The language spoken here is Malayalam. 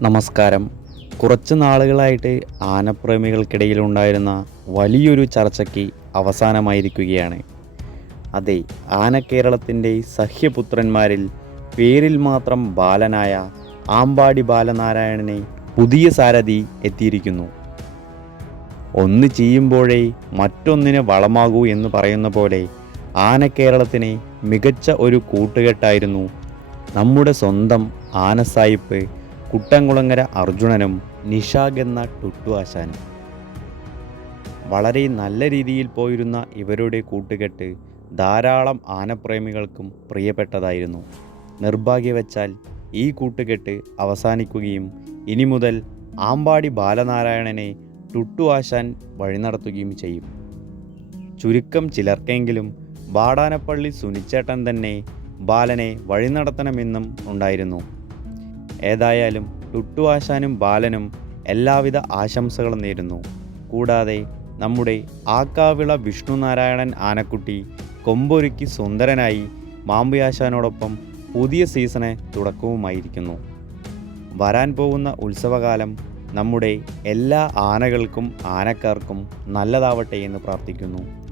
നമസ്കാരം. കുറച്ച് നാളുകളായിട്ട് ആനപ്രേമികൾക്കിടയിലുണ്ടായിരുന്ന വലിയൊരു ചർച്ചയ്ക്ക് അവസാനമായിരിക്കുകയാണ്. അതെ ആനക്കേരളത്തിന്റെ സഹ്യപുത്രന്മാരിൽ പേരിൽ മാത്രം ബാലനായ ആമ്പാടി ബാലനാരായണനെ പുതിയ സാരഥി എത്തിയിരിക്കുന്നു. ഒന്ന് ചെയ്യുമ്പോഴേ മറ്റൊന്നിന് വളമാകൂ എന്ന് പറയുന്ന പോലെ ആനക്കേരളത്തിന് മികച്ച ഒരു കൂട്ടുകെട്ടായിരുന്നു നമ്മുടെ സ്വന്തം ആനസായിപ്പ് കുട്ടംകുളങ്ങര അർജുനനും നിഷാഗ് എന്ന ടുട്ടു ആശാനും വളരെ നല്ല രീതിയിൽ പോയിരുന്ന ഇവരുടെ കൂട്ടുകെട്ട് ധാരാളം ആനപ്രേമികൾക്കും പ്രിയപ്പെട്ടതായിരുന്നു. നിർഭാഗ്യവച്ചാൽ ഈ കൂട്ടുകെട്ട് അവസാനിക്കുകയും ഇനി മുതൽ ആമ്പാടി ബാലനാരായണനെ ടുട്ടു ആശാൻ വഴി നടത്തുകയും ചെയ്യും. ചുരുക്കം ചിലർക്കെങ്കിലും ബാടാനപ്പള്ളി സുനിച്ചേട്ടൻ തന്നെ ബാലനെ വഴി നടത്തണമെന്നും ഉണ്ടായിരുന്നു. ഏതായാലും ടുട്ടു ആശാനും ബാലനും എല്ലാവിധ ആശംസകളും നേരുന്നു. കൂടാതെ നമ്മുടെ ആക്കാവിള വിഷ്ണുനാരായണൻ ആനക്കുട്ടി കൊമ്പൊരുക്കി സുന്ദരനായി മാമ്പുയാശാനോടൊപ്പം പുതിയ സീസണ് തുടക്കവുമായിരിക്കുന്നു. വരാൻ പോകുന്ന ഉത്സവകാലം നമ്മുടെ എല്ലാ ആനകൾക്കും ആനക്കാർക്കും നല്ലതാവട്ടെ എന്ന് പ്രാർത്ഥിക്കുന്നു.